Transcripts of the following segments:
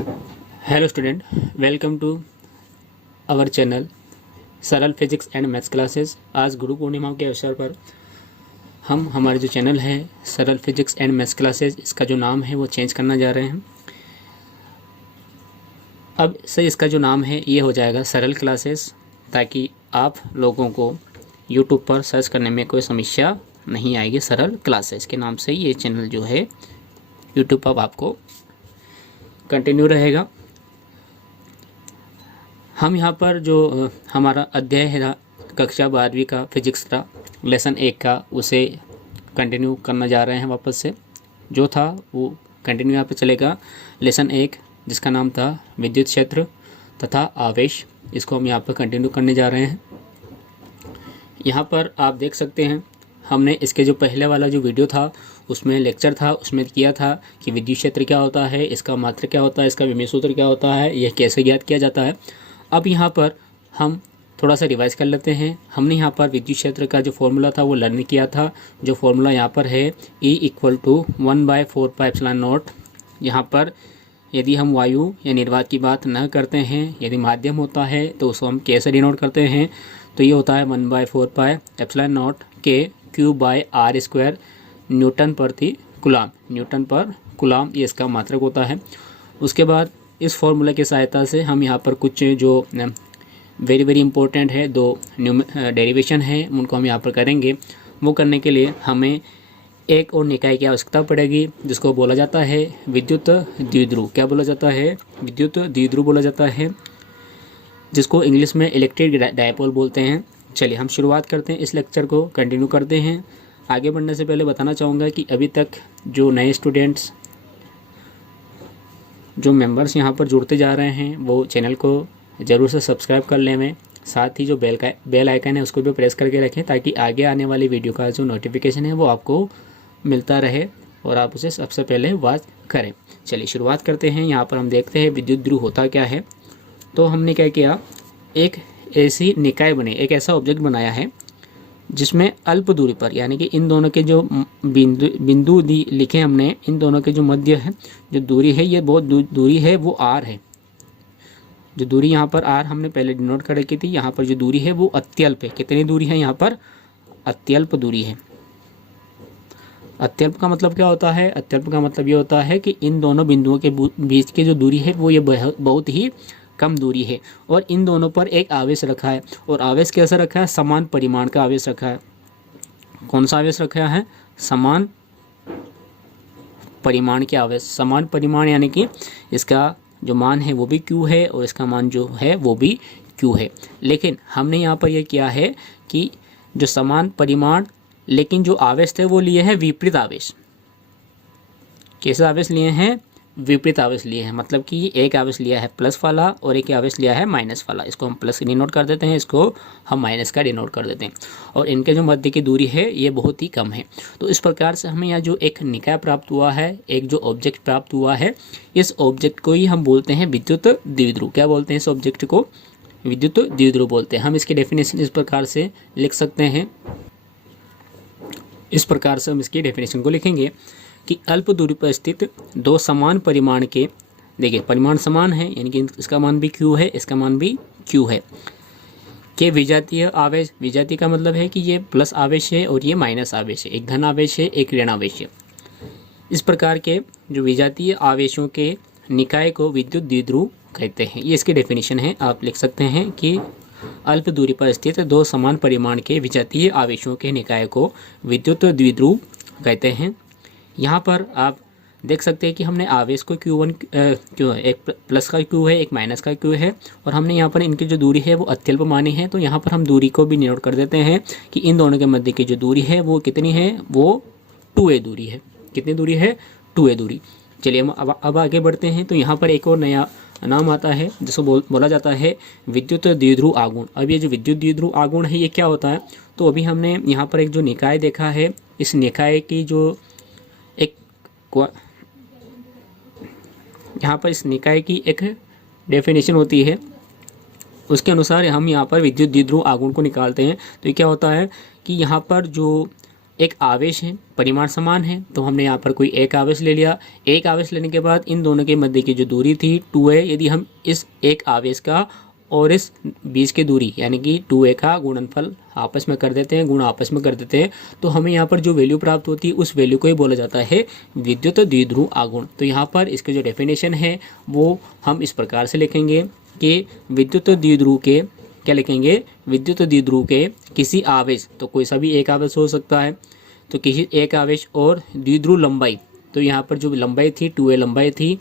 Hello student, welcome to our channel Saral physics and maths classes. आज गुरु पूर्णिमा के अवसर पर हम हमारे जो चैनल है सरल फिजिक्स एंड मैथ्स क्लासेस, इसका जो नाम है वो चेंज करना जा रहे हैं। अब से इसका जो नाम है ये हो जाएगा सरल क्लासेस, ताकि आप लोगों को यूट्यूब पर सर्च करने में कोई समस्या नहीं आएगी। सरल क्लासेस के नाम से ये चैनल जो है यूट्यूब पर आपको कंटिन्यू रहेगा। हम यहाँ पर जो हमारा अध्याय है कक्षा 12वीं का फिजिक्स का लेसन 1 का, उसे कंटिन्यू करना जा रहे हैं वापस से। जो था वो कंटिन्यू यहाँ पे चलेगा। लेसन 1 जिसका नाम था विद्युत क्षेत्र तथा आवेश, इसको हम यहाँ पर कंटिन्यू करने जा रहे हैं। यहाँ पर आप देख सकते हैं हमने इसके जो पहले वाला जो वीडियो था उसमें लेक्चर था, उसमें किया था कि विद्युत क्षेत्र क्या होता है, इसका मात्रक क्या होता है, इसका विमेय सूत्र क्या होता है, यह कैसे ज्ञात किया जाता है। अब यहाँ पर हम थोड़ा सा रिवाइज कर लेते हैं। हमने यहाँ पर विद्युत क्षेत्र का जो फॉर्मूला था वो लर्न किया था। जो फॉर्मूला यहाँ पर है E = 1/4πε0। यहाँ पर यदि हम वायु या निर्वात की बात न करते हैं, यदि माध्यम होता है तो उसको हम कैसे डिनोट करते हैं, तो ये होता है 1/4πε0 के Q/r² न्यूटन प्रति कूलाम। न्यूटन पर कूलाम ये इसका मात्रक होता है। उसके बाद इस फॉर्मूला की सहायता से हम यहाँ पर कुछ जो वेरी इंपॉर्टेंट है दो डेरिवेशन है उनको हम यहाँ पर करेंगे। वो करने के लिए हमें एक और निकाय की आवश्यकता पड़ेगी, जिसको बोला जाता है विद्युत द्विध्रुव। क्या बोला जाता है? विद्युत द्विध्रुव बोला जाता है, जिसको इंग्लिश में इलेक्ट्रिक डायपोल बोलते हैं। चलिए हम शुरुआत करते हैं, इस लेक्चर को कंटिन्यू करते हैं। आगे बढ़ने से पहले बताना चाहूँगा कि अभी तक जो नए स्टूडेंट्स, जो मेंबर्स यहाँ पर जुड़ते जा रहे हैं, वो चैनल को ज़रूर से सब्सक्राइब कर लें। साथ ही जो बेल आइकन है उसको भी प्रेस करके रखें, ताकि आगे आने वाली वीडियो का जो नोटिफिकेशन है वो आपको मिलता रहे और आप उसे सबसे पहले वॉच करें। चलिए शुरुआत करते हैं। यहाँ पर हम देखते हैं विद्युत ध्रुव होता क्या है। तो हमने क्या किया, एक ऐसी निकाय बनी, एक ऐसा ऑब्जेक्ट बनाया है जिसमें अल्प दूरी पर, यानी कि इन दोनों के जो बिंदु लिखे हमने, इन दोनों के जो मध्य है, जो दूरी है, ये बहुत दूरी है वो r है। जो दूरी यहाँ पर r हमने पहले डिनोट कर रखी थी, यहाँ पर जो दूरी है वो अत्यल्प है। कितनी दूरी है यहाँ पर? अत्यल्प दूरी है। अत्यल्प का मतलब क्या होता है? अत्यल्प का मतलब ये होता है कि इन दोनों बिंदुओं के बीच की जो दूरी है वो ये बहुत ही कम दूरी है, और इन दोनों पर एक आवेश रखा है। और आवेश कैसा रखा है? समान परिमाण का आवेश रखा है। कौन सा आवेश रखा है? समान परिमाण के आवेश। समान परिमाण यानी कि इसका जो मान है वो भी Q है और इसका मान जो है वो भी Q है। लेकिन हमने यहाँ पर यह किया है कि जो समान परिमाण, लेकिन जो आवेश थे वो लिए हैं विपरीत आवेश। कैसे आवेश लिए हैं? विपरीत आवेश लिए हैं। मतलब कि एक आवेश लिया है प्लस वाला और एक आवेश लिया है माइनस वाला। इसको हम प्लस डिनोट कर देते हैं, इसको हम माइनस का डिनोट कर देते हैं। और इनके जो मध्य की दूरी है ये बहुत ही कम है। तो इस प्रकार से हमें यहाँ जो एक निकाय प्राप्त हुआ है, एक जो ऑब्जेक्ट प्राप्त हुआ है, इस ऑब्जेक्ट को ही हम बोलते हैं विद्युत द्विध्रुव। क्या बोलते हैं इस ऑब्जेक्ट को? विद्युत द्विध्रुव बोलते हैं। हम इसकी डेफिनेशन इस प्रकार से लिख सकते हैं। इस प्रकार से हम इसकी डेफिनेशन को लिखेंगे कि अल्प दूरी पर स्थित दो समान परिमाण के, देखिए परिमाण समान है, यानी कि इसका मान भी Q है, इसका मान भी Q है, के विजातीय आवेश। विजातीय का मतलब है कि ये प्लस आवेश है और ये माइनस आवेश है, एक धन आवेश है, एक ऋण आवेश है। इस प्रकार के जो विजातीय आवेशों के निकाय को विद्युत द्विध्रुव कहते हैं। ये इसकी डेफिनेशन है। आप लिख सकते हैं कि अल्प दूरी पर स्थित दो समान परिमाण के विजातीय आवेशों के निकाय को विद्युत द्विध्रुव कहते हैं। यहाँ पर आप देख सकते हैं कि हमने आवेश को Q1 क्यों है, एक प्लस का Q है, एक माइनस का Q है, और हमने यहाँ पर इनकी जो दूरी है वो अत्यल्प मानी है। तो यहाँ पर हम दूरी को भी नोट कर देते हैं कि इन दोनों के मध्य की जो दूरी है वो कितनी है? वो 2a दूरी है। कितनी दूरी है? 2a दूरी। चलिए हम अब आगे बढ़ते हैं। तो यहाँ पर एक और नया नाम आता है जिसको बोला जाता है विद्युत द्विध्रुव आगुण। अब ये जो विद्युत द्विध्रुव आगुण है ये क्या होता है? तो अभी हमने यहाँ पर एक जो निकाय देखा है, इस निकाय की जो यहाँ पर इस निकाय की एक डेफिनेशन होती है, उसके अनुसार हम यहाँ पर विद्युत द्विध्रुव आगुण को निकालते हैं। तो ये क्या होता है कि यहाँ पर जो एक आवेश है, परिमाण समान है, तो हमने यहाँ पर कोई एक आवेश ले लिया। एक आवेश लेने के बाद इन दोनों के मध्य की जो दूरी थी 2a, यदि हम इस एक आवेश का और इस बीच की दूरी यानी कि 2a का गुणनफल आपस में कर देते हैं, गुण आपस में कर देते हैं, तो हमें यहाँ पर जो वैल्यू प्राप्त होती है उस वैल्यू को ही बोला जाता है विद्युत द्विध्रुव आघूर्ण। तो यहाँ पर इसके जो डेफिनेशन है वो हम इस प्रकार से लिखेंगे कि विद्युत द्विध्रुव के क्या लिखेंगे, विद्युत द्विध्रुव के किसी आवेश, तो कोई सा भी एक आवेश हो सकता है, तो किसी एक आवेश और द्विध्रुव लंबाई, तो यहाँ पर जो लंबाई थी 2a लंबाई थी,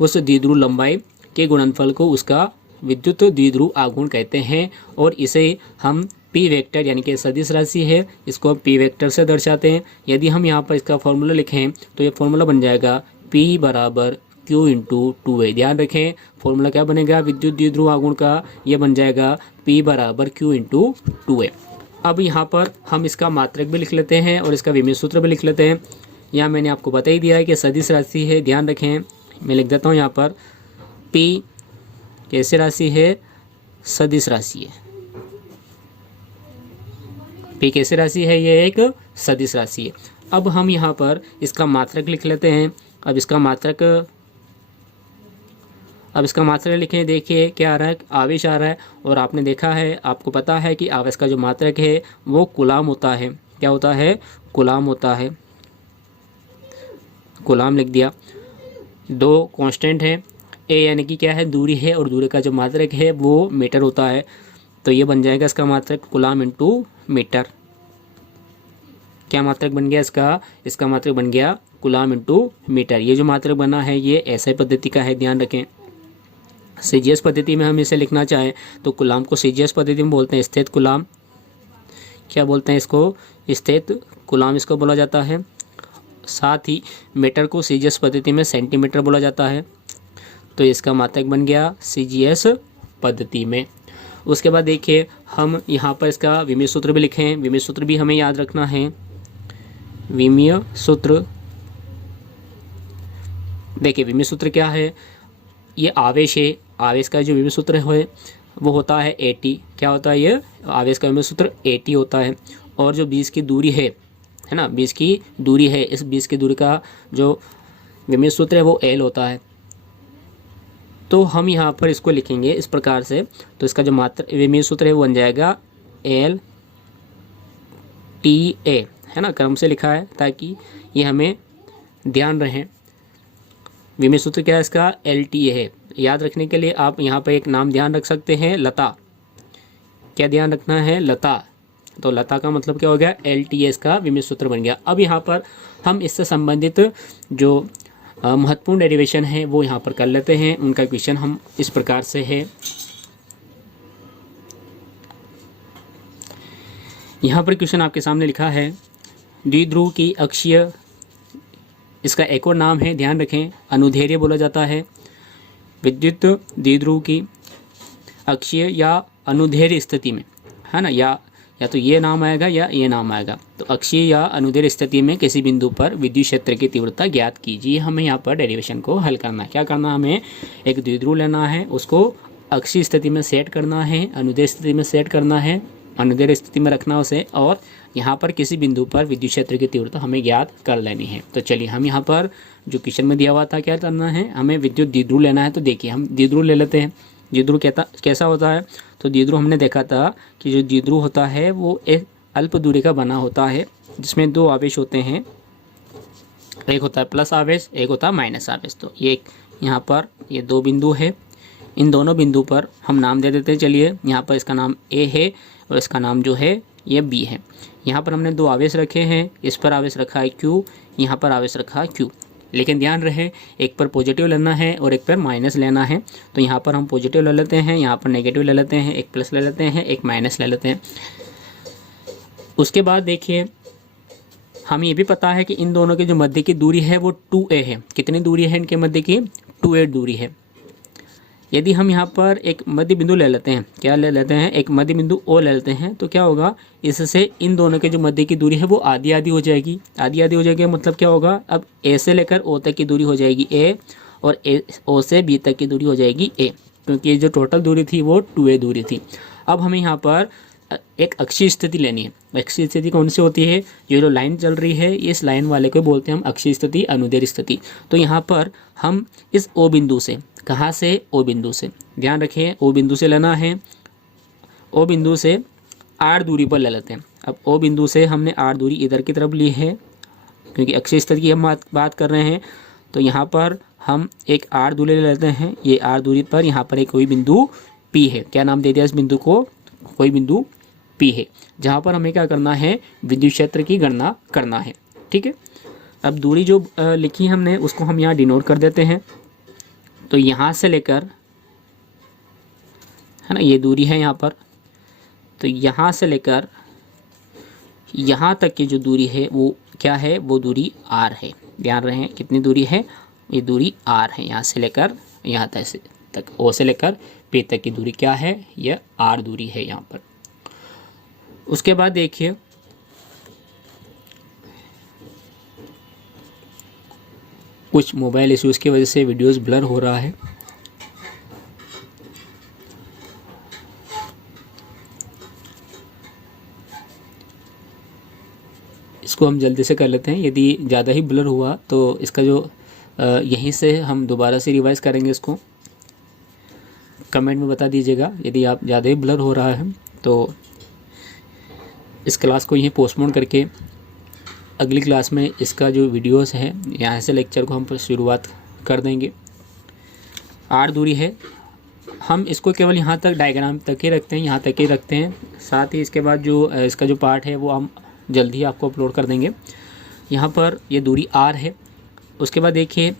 उस द्विध्रुव लंबाई के गुणनफल को उसका विद्युत द्विध्रुव आघूर्ण कहते हैं। और इसे हम p वेक्टर यानी कि सदिश राशि है, इसको हम p वेक्टर से दर्शाते हैं। यदि हम यहाँ पर इसका फॉर्मूला लिखें तो ये फॉर्मूला बन जाएगा p बराबर q इंटू 2a। ध्यान रखें फॉर्मूला क्या बनेगा विद्युत द्विध्रुव आघूर्ण का, ये बन जाएगा p बराबर q इंटू 2a। अब यहाँ पर हम इसका मात्रक भी लिख लेते हैं और इसका विमीय सूत्र भी लिख लेते हैं। यहाँ मैंने आपको बता ही दिया है कि सदिश राशि है, ध्यान रखें, मैं लिख देता हूँ यहाँ पर p कैसे राशि है, सदिश राशि है। p कैसे राशि है, ये एक सदिश राशि है। अब हम यहाँ पर इसका मात्रक लिख लेते हैं। अब इसका मात्रक लिखें, देखिए क्या आ रहा है, आवेश आ रहा है, और आपने देखा है, आपको पता है कि आवेश का जो मात्रक है वो कूलाम होता है। क्या होता है, कूलाम होता है, कूलाम लिख दिया। दो कांस्टेंट है, ए यानी कि क्या है, दूरी है, और दूरी का जो मात्रक है वो मीटर होता है, तो ये बन जाएगा इसका मात्रक कूलाम इंटू मीटर। क्या मात्रक बन गया इसका मात्रक बन गया कूलाम इंटू मीटर। ये जो मात्रक बना है ये ऐसे पद्धति का है, ध्यान रखें। सीजीएस पद्धति में हम इसे लिखना चाहें तो कूलाम को सीजीएस पद्धति में बोलते हैं स्थित कूलाम। क्या बोलते हैं इसको, स्थित कूलाम इसको बोला जाता है। साथ ही मीटर को सीजीएस पद्धति में सेंटीमीटर बोला जाता है। तो इसका मात्रक बन गया सीजीएस पद्धति में। उसके बाद देखिए हम यहाँ पर इसका विमीय सूत्र भी लिखें। विमीय सूत्र भी हमें याद रखना है। विमीय सूत्र, देखिए विमीय सूत्र क्या है, ये आवेश है, आवेश का जो विमीय सूत्र है वो होता है AT। क्या होता है, ये आवेश का विमीय सूत्र AT होता है। और जो बीच की दूरी है ना, बीच की दूरी है, इस बीच की दूरी का जो विमीय सूत्र है वो L होता है। तो हम यहाँ पर इसको लिखेंगे इस प्रकार से, तो इसका जो विमीय सूत्र है वो बन जाएगा LTA, है ना, क्रम से लिखा है ताकि ये हमें ध्यान रहे। विमीय सूत्र क्या है इसका, LTA है। याद रखने के लिए आप यहाँ पर एक नाम ध्यान रख सकते हैं, लता। क्या ध्यान रखना है, लता। तो लता का मतलब क्या हो गया, LTA इसका विमीय सूत्र बन गया। अब यहाँ पर हम इससे संबंधित जो महत्वपूर्ण डेरिवेशन है वो यहाँ पर कर लेते हैं। उनका क्वेश्चन हम इस प्रकार से है, यहाँ पर क्वेश्चन आपके सामने लिखा है द्विध्रुव की अक्षीय, इसका एक और नाम है, ध्यान रखें, अनुदैर्ध्य बोला जाता है। विद्युत द्विध्रुव की अक्षीय या अनुदैर्ध्य स्थिति में, है ना, या तो ये नाम आएगा या ये नाम आएगा। तो अक्षीय या अनुदैर्ध्य स्थिति में किसी बिंदु पर विद्युत क्षेत्र की तीव्रता ज्ञात कीजिए। हमें यहाँ पर डेरिवेशन को हल करना है। क्या करना है, हमें एक द्विध्रुव लेना है, उसको अक्षीय स्थिति में सेट करना है, अनुदैर्ध्य स्थिति में सेट करना है, अनुदैर्ध्य स्थिति में रखना उसे, और यहाँ पर किसी बिंदु पर विद्युत क्षेत्र की तीव्रता हमें ज्ञात कर लेनी है। तो चलिए हम यहाँ पर जो क्वेश्चन में दिया हुआ था क्या करना है, हमें विद्युत द्विध्रुव लेना है। तो देखिए हम द्विध्रुव ले लेते हैं। द्विध्रुव कैसा होता है, तो द्विध्रुव हमने देखा था कि जो द्विध्रुव होता है वो एक अल्प दूरी का बना होता है, जिसमें दो आवेश होते हैं, एक होता है प्लस आवेश, एक होता है माइनस आवेश। तो ये यहाँ पर ये दो बिंदु है, इन दोनों बिंदु पर हम नाम दे देते हैं। चलिए यहाँ पर इसका नाम A है और इसका नाम जो है ये B है। यहाँ पर हमने दो आवेश रखे हैं, इस पर आवेश रखा है Q, यहाँ पर आवेश रखा है Q। लेकिन ध्यान रहे एक पर पॉजिटिव लेना है और एक पर माइनस लेना है। तो यहाँ पर हम पॉजिटिव ले लेते हैं, यहाँ पर नेगेटिव ले लेते हैं, एक प्लस ले लेते हैं, एक माइनस ले लेते हैं। उसके बाद देखिए हमें ये भी पता है कि इन दोनों के जो मध्य की दूरी है वो 2a है। कितनी दूरी है इनके मध्य की, 2a दूरी है। यदि हम यहाँ पर एक मध्य बिंदु ले लेते हैं, क्या ले लेते हैं, एक मध्य बिंदु O ले लेते हैं, तो क्या होगा, इससे इन दोनों के जो मध्य की दूरी है वो आधी आधी हो जाएगी। आधी आधी हो जाएगी मतलब क्या होगा, अब A से लेकर O तक की दूरी हो जाएगी A, और O से B तक की दूरी हो जाएगी A, क्योंकि ये जो टोटल दूरी थी वो 2a दूरी थी। अब हमें यहाँ पर एक अक्षीय स्थिति लेनी है। अक्षीय स्थिति कौन सी होती है? ये जो लाइन चल रही है इस लाइन वाले को बोलते हैं हम अक्षीय स्थिति, अनुदैर्ध्य स्थिति। तो यहाँ पर हम इस ओ बिंदु से, कहाँ से? ओ बिंदु से, ध्यान रखिए ओ बिंदु से लेना है। ओ बिंदु से आर दूरी पर ले लेते हैं। अब ओ बिंदु से हमने आर दूरी इधर की तरफ ली है, क्योंकि अक्षीय स्थिति की हम बात कर रहे हैं। तो यहाँ पर हम एक आर दूरी ले लेते हैं। ये आर दूरी पर यहाँ पर एक कोई बिंदु पी है। क्या नाम दे दिया इस बिंदु को? कोई बिंदु पी है, जहाँ पर हमें क्या करना है? विद्युत क्षेत्र की गणना करना है। ठीक है, अब दूरी जो लिखी हमने उसको हम यहाँ डिनोट कर देते हैं। तो यहाँ से लेकर, है ना, ये दूरी है यहाँ पर, तो यहाँ से लेकर यहाँ तक की जो दूरी है वो क्या है? वो दूरी आर है। ध्यान रहे कितनी दूरी है? ये दूरी आर है। यहाँ से लेकर यहाँ तक, ओ से लेकर पी तक की दूरी क्या है? यह आर दूरी है यहाँ पर। उसके बाद देखिए कुछ मोबाइल इश्यूज़ की वजह से वीडियोस ब्लर हो रहा है। इसको हम जल्दी से कर लेते हैं। यदि ज़्यादा ही ब्लर हुआ तो इसका जो यहीं से हम दोबारा से रिवाइज़ करेंगे। इसको कमेंट में बता दीजिएगा यदि आप ज़्यादा ही ब्लर हो रहा है। तो इस क्लास को यहीं पोस्टपोन करके अगली क्लास में इसका जो वीडियोस है यहाँ से लेक्चर को हम शुरुआत कर देंगे। आर दूरी है, हम इसको केवल यहाँ तक डायग्राम तक ही रखते हैं, यहाँ तक ही रखते हैं। साथ ही इसके बाद जो इसका जो पार्ट है वो हम जल्दी ही आपको अपलोड कर देंगे। यहाँ पर ये दूरी आर है। उसके बाद देखिए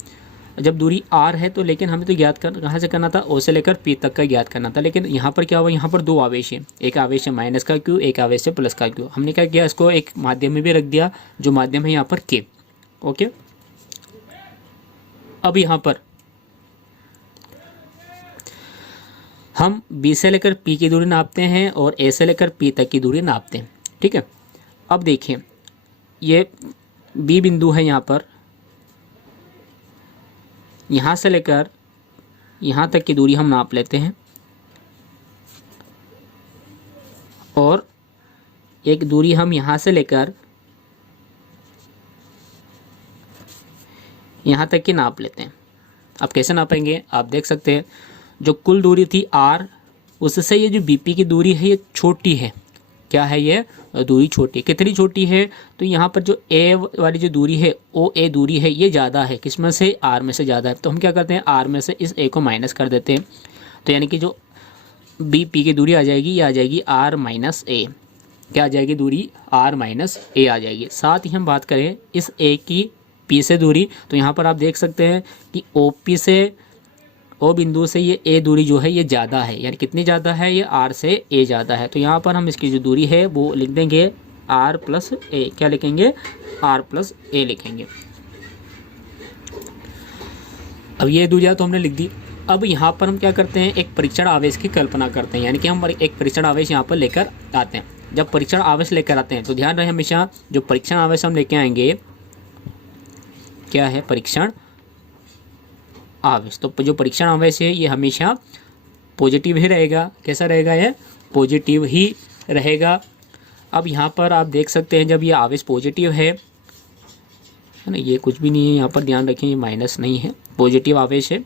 जब दूरी आर है तो लेकिन हमें तो ज्ञात कहाँ से करना था? ओ से लेकर पी तक का ज्ञात करना था। लेकिन यहाँ पर क्या हुआ? यहाँ पर दो आवेश है, एक आवेश है माइनस का क्यू, एक आवेश है प्लस का क्यू। हमने क्या किया? इसको एक माध्यम में भी रख दिया, जो माध्यम है यहाँ पर के। ओके, अब यहाँ पर हम बी से लेकर पी की दूरी नापते हैं और ए से लेकर पी तक की दूरी नापते हैं। ठीक है, अब देखिए ये बी बिंदु है, यहाँ पर यहाँ से लेकर यहाँ तक की दूरी हम नाप लेते हैं और एक दूरी हम यहाँ से लेकर यहाँ तक की नाप लेते हैं। अब कैसे नापेंगे? आप देख सकते हैं जो कुल दूरी थी आर, उससे ये जो बीपी की दूरी है ये छोटी है। क्या है? ये दूरी छोटी। कितनी छोटी है? तो यहाँ पर जो ए वाली जो दूरी है, ओ ए दूरी है, ये ज़्यादा है। किस में से? आर में से ज़्यादा है। तो हम क्या करते हैं? आर में से इस ए को माइनस कर देते हैं। तो यानी कि जो बी पी की दूरी आ जाएगी ये आ जाएगी आर माइनस ए। क्या आ जाएगी? दूरी आर माइनस ए आ जाएगी। साथ ही हम बात करें इस ए की पी से दूरी, तो यहाँ पर आप देख सकते हैं कि ओ पी से, ओ बिंदु से ये ए दूरी जो है ये ज़्यादा है। यानी कितनी ज़्यादा है? ये आर से ए ज़्यादा है। तो यहाँ पर हम इसकी जो दूरी है वो लिख देंगे आर प्लस ए। क्या लिखेंगे? आर प्लस ए लिखेंगे। अब ये दूरियाँ तो हमने लिख दी। अब यहाँ पर हम क्या करते हैं? एक परीक्षण आवेश की कल्पना करते हैं, यानी कि हम एक परीक्षण आवेश यहाँ पर लेकर आते हैं। जब परीक्षण आवेश लेकर आते हैं तो ध्यान रहे हमेशा जो परीक्षण आवेश हम लेके आएंगे क्या है? परीक्षण आवेश। तो जो परीक्षण आवेश है ये हमेशा पॉजिटिव ही रहेगा। कैसा रहेगा? ये पॉजिटिव ही रहेगा। अब यहाँ पर आप देख सकते हैं जब ये आवेश पॉजिटिव है ना, ये कुछ भी नहीं है यहाँ पर, ध्यान रखें ये माइनस नहीं है, पॉजिटिव आवेश है।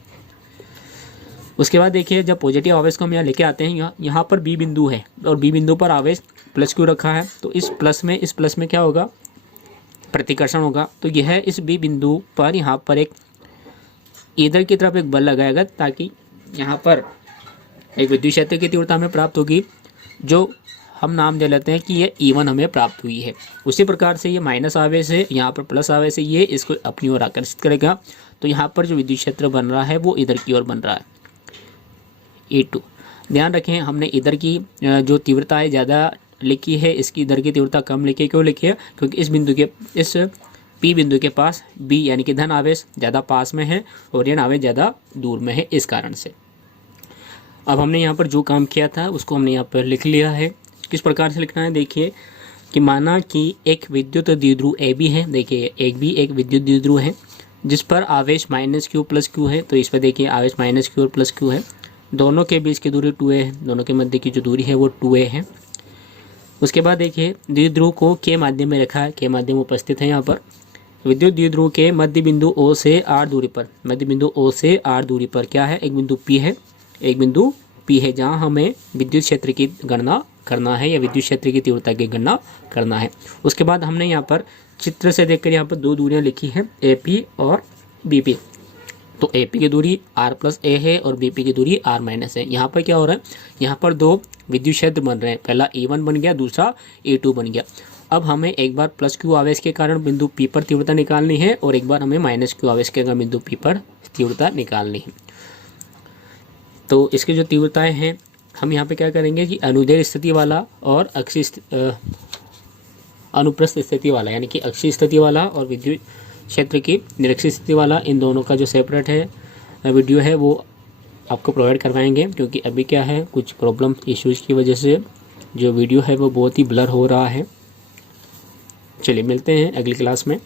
उसके बाद देखिए जब पॉजिटिव आवेश को हम यहाँ लेके आते हैं, यहाँ पर बी बिंदु है और बी बिंदु पर आवेश प्लस क्यू रखा है। तो इस प्लस में क्या होगा? प्रतिकर्षण होगा। तो यह है इस बी बिंदु पर यहाँ पर एक इधर की तरफ एक बल लगाएगा ताकि यहाँ पर एक विद्युत क्षेत्र की तीव्रता हमें प्राप्त होगी, जो हम नाम दे लेते हैं कि ये E1 हमें प्राप्त हुई है। उसी प्रकार से ये माइनस आवेश है, यहाँ पर प्लस आवेश है, ये इसको अपनी ओर आकर्षित करेगा। तो यहाँ पर जो विद्युत क्षेत्र बन रहा है वो इधर की ओर बन रहा है, E2। ध्यान रखें हमने इधर की जो तीव्रता है ज़्यादा लिखी है, इसकी इधर की तीव्रता कम लिखी है। क्यों लिखी है? क्योंकि इस पी बिंदु के पास बी यानी कि धन आवेश ज़्यादा पास में है और ऋण आवेश ज़्यादा दूर में है, इस कारण से। अब हमने यहाँ पर जो काम किया था उसको हमने यहाँ पर लिख लिया है। किस प्रकार से लिखना है? देखिए कि माना कि एक विद्युत द्विध्रुव ए बी है। देखिए एक विद्युत द्विध्रुव है जिस पर आवेश माइनस क्यू प्लस क्यू है। तो इस पर देखिए आवेश माइनस क्यू और प्लस क्यू है। दोनों के बीच की दूरी 2a है, दोनों के मध्य की जो दूरी है वो 2a है। उसके बाद देखिए द्विध्रुव को के माध्यम में रखा है, के माध्यम उपस्थित है यहाँ पर। विद्युत द्विध्रुव के मध्य बिंदु O से R दूरी पर, मध्य बिंदु O से R दूरी पर क्या है, एक बिंदु P है, एक बिंदु P है जहाँ हमें विद्युत क्षेत्र की गणना करना है या विद्युत क्षेत्र की तीव्रता की गणना करना है। उसके बाद हमने यहाँ पर चित्र से देखकर यहाँ पर दो दूरियाँ लिखी है, AP और BP। तो AP की दूरी R+a है और BP की दूरी R- है। यहाँ पर क्या हो रहा है, यहाँ पर दो विद्युत क्षेत्र बन रहे हैं, पहला E1 बन गया, दूसरा E2 बन गया। अब हमें एक बार +q आवेश के कारण बिंदु P पर तीव्रता निकालनी है और एक बार हमें -q आवेश के कारण बिंदु P पर तीव्रता निकालनी है। तो इसकी जो तीव्रताएं हैं हम यहाँ पे क्या करेंगे कि अनुदैर्ध्य स्थिति वाला और अनुप्रस्थ स्थिति वाला, यानी कि अक्षीय स्थिति वाला और विद्युत क्षेत्र की निरक्षीय स्थिति वाला, इन दोनों का जो सेपरेट है वीडियो है वो आपको प्रोवाइड करवाएंगे, क्योंकि अभी क्या है कुछ प्रॉब्लम इश्यूज़ की वजह से जो वीडियो है वो बहुत ही ब्लर हो रहा है। चलिए मिलते हैं अगली क्लास में।